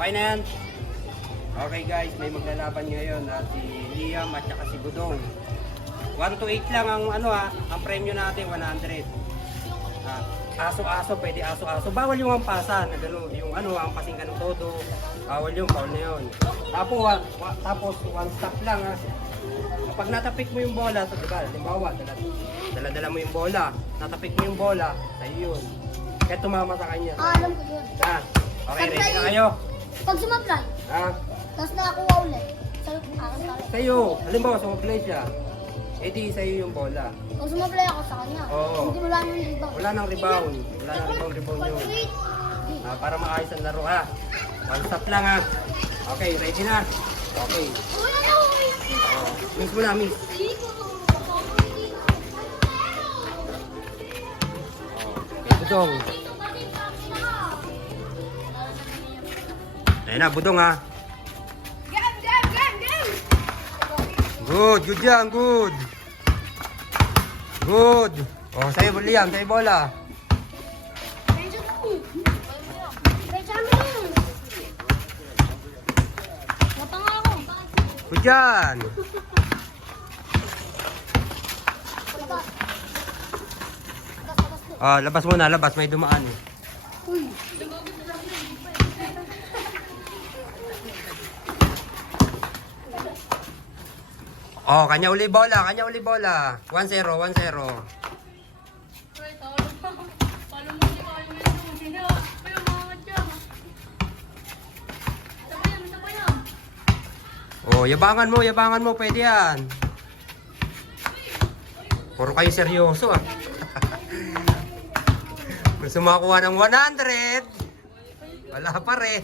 Okay na yan. Okay guys, may maglalaban ngayon si Liam at saka si Budong. 1 to 8 lang ang ang premyo natin 100. Aso-aso, pwede aso-aso. Bawal yung hampasan, yung hampasin ka ng todo. Bawal yung foul na yun. Tapos one stop lang Kapag natapik mo yung bola, so diba, halimbawa, dala mo yung bola, natapik mo yung bola, sa'yo yun. Kaya tumama sa kanya. Alam ko yun. Okay, ready na kayo? Pag sumablay, tapos nakakuha ulit, sa'yo, halimbawa sumablay siya, edi sa'yo yung bola. Pag sumablay ako sa kanya, hindi wala nang rebound. Wala nang rebound. Wala nang rebound yun. Para maayos ang laro One stop lang Okay, ready na? Okay. Miss mo na, miss. Budong. Ayun na, Budong Game! Good yan, good. Good. Sa'yo, Liam, sa'yo bola. Good yan. Labas muna, labas. May dumaan kanya uli bola, 1-0, 1-0. Yabangan mo, pwede yan. Puro kayo seryoso Gusto makakuha ng 100. Wala pa rin.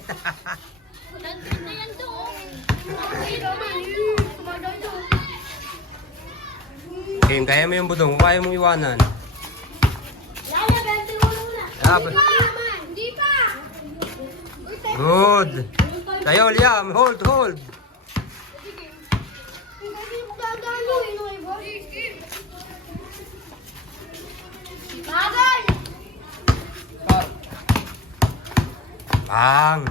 Okay, kaya mo yung Budong, kaya mong iwanan. Hindi pa! Good. Tayo, Liam, hold. Bang!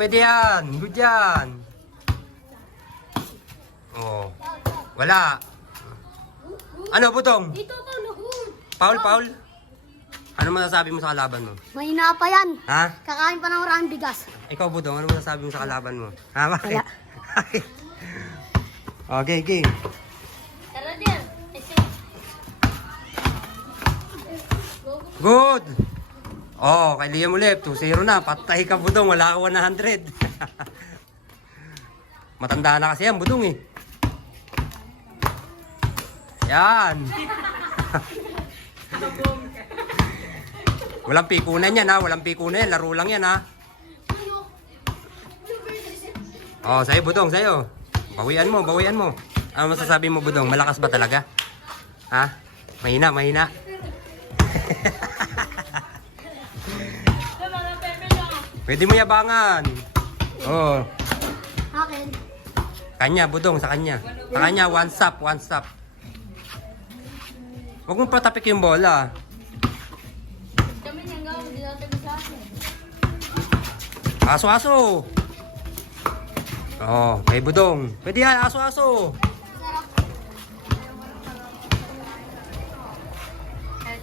Pwede yan. Good yan. Wala. Ano, Budong? Paul? Ano masasabi mo sa kalaban mo? Mahina pa yan. Kakain pa ng maraming bigas. Ikaw, Budong, ano masasabi mo sa kalaban mo? Bakit? Okay. Tara din. Good! Kay Liam ulit. 2-0 na. Patay ka, Budong. Wala ka 100. Matanda na kasi yan, Budong Yan. Walang pikunan yan Walang pikunan yan. Laro lang yan Sa'yo, Budong, sa'yo. Bawian mo. Ano masasabi mo, Budong? Malakas ba talaga? Mahina. Pwede mo yabangan. Akin. Kanya, Budong, sa kanya. Sa kanya, one stop. Huwag mong patapik yung bola. Kami niyang gawin, hindi natin sa akin. Aso-aso. Kay Budong. Pwede yan, aso-aso.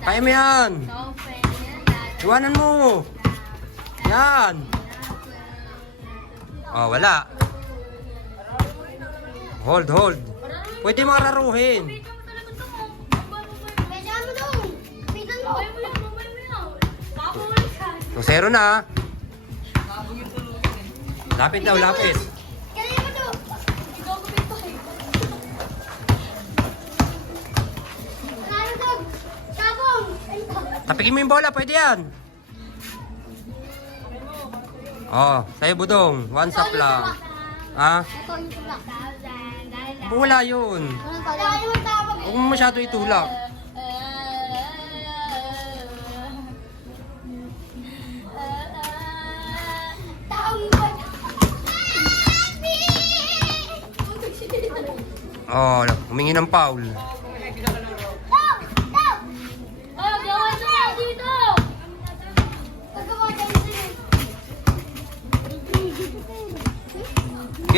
Kaya mo yan. Iwanan mo. Yan. Wala. Hold. Pwede mo araruhin. 2-0 na. Lapit daw, lapit. Tapikin mo yung bola, pwede yan. Sa'yo, Budong. One stop lang. Wala yun. Huwag mo masyado itulak. Humingi ng foul.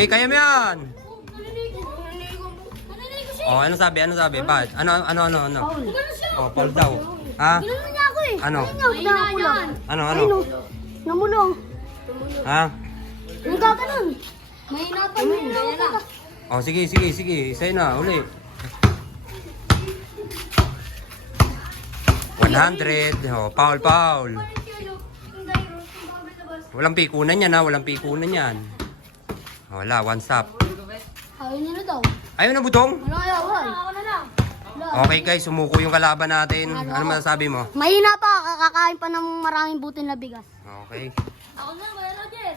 Sige, kaya mo yan. Naninigo siya. Oh, ano sabi? Ano sabi? Bakit? Ano? Ganun siya. Oh, Paul daw. Ha? Ganun niya ako eh. Ano? Mahina yan. Ano? Namulong. Ha? Nagkaganon. Mahina pa yun. Ganyan na. Oh, sige. Isa'y na, uli. 100. Oh, Paul. Walang pikunan yan, ha? Walang pikunan yan. Wala, one stop. Ayaw niya na daw. Ayaw na, Butong. Wala ayaw. Ako na lang. Okay, guys, sumuko yung kalaban natin. Ano masasabi mo? Mahina pa. Kakakain pa ng maraming butin na bigas. Okay. Ako na, Kuya Roger.